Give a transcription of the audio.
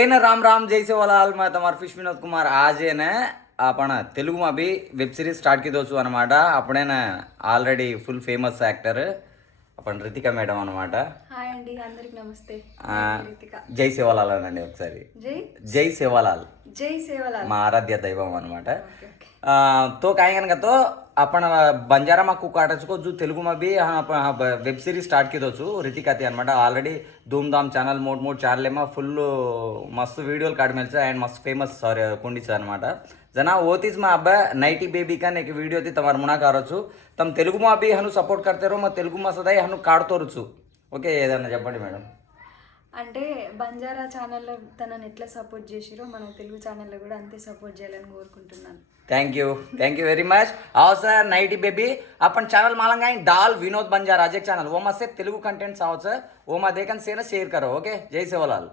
राम राम जय सेवालाल मैं तुम्हारा फिश विनोद कुमार आज है ना आपण तेलुगु में भी वेब सीरीज स्टार्ट की दोस्तों అనమాట అప్పుడే ఆల్రెడీ ఫుల్ ఫేమస్ యాక్టర్ अपन రితిక మేడం అనమాట హాయ్ అండి అందరికి నమస్తే రితిక జై సేవాలాల్ అనండి ఒకసారి జై సేవాలాల్ మా ఆరాధ్య దైవం అనమాట तो कहेंगे तो अपन बंजारा में कुक आटच को जो तेलुगु में भी वेब सीरीज स्टार्ट की दोचु ऋतिका थी అనమాట ఆల్రెడీ धूम धाम ఛానల్ మోడ్ మోడ్ ఛానల్ में फुल मस्त वीडियो काट मिलছে एंड मस्त फेमस सॉरी कुंडीच అనమాట जना ओतीस में अब नाइटी बेबी का एक वीडियो थी तमार मुना कारोचु तम तेलुगु में भी हनु सपोर्ट करते रहो मैं तेलुगु में सदा हनु काड़तोरचु ओके ఏదన్నా చెప్పండి మేడం అంటే బంజారా ఛానల్లో తనని ఎట్లా సపోర్ట్ చేసిరో మన తెలుగు ఛానల్లో కూడా అంతే సపోర్ట్ చేయాలని కోరుకుంటున్నాను थैंक यू वेरी मच आओ सर नाइटी बेबी अपन चैनल मालंगा डाल विनोद बंजारा अजय चैनल वो मत से तेलुगु कंटेंट्स आओ सर वो मत देखन से ना शेयर करो ओके जय सेवालाल